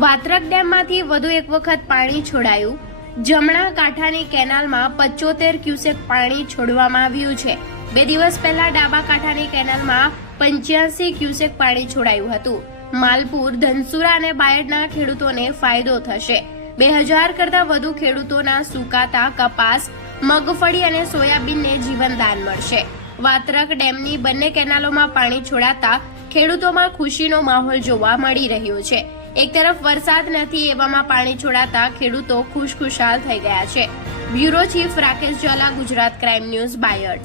વાત્રક ડેમમાંથી વધુ એક વખત પાણી છોડાયું. જમણા કાંઠાની કેનાલમાં પચોતેર ક્યુસેક પાણી છોડવામાં આવ્યું છે. બે દિવસ પહેલા ડાબા કાંઠાની કેનાલમાં પંચ્યાસી ક્યુસેક પાણી છોડાયું હતું. માલપુર, ધનસુરા અને બાયડના ખેડૂતોને ફાયદો થશે. બે હજાર કરતા વધુ ખેડૂતોના સુકાતા કપાસ, મગફળી અને સોયાબીનને જીવનદાન મળશે. વાત્રક ડેમની બંને કેનાલોમાં પાણી છોડાતા ખેડૂતોમાં ખુશીનો માહોલ જોવા મળી રહ્યો છે. એક તરફ વરસાદ નથી એવામાં પાણી છોડાતા ખેડૂતો ખુશખુશાલ થઈ ગયા છે. Bureau chief Rakesh Jhala, Gujarat crime news, Bayad.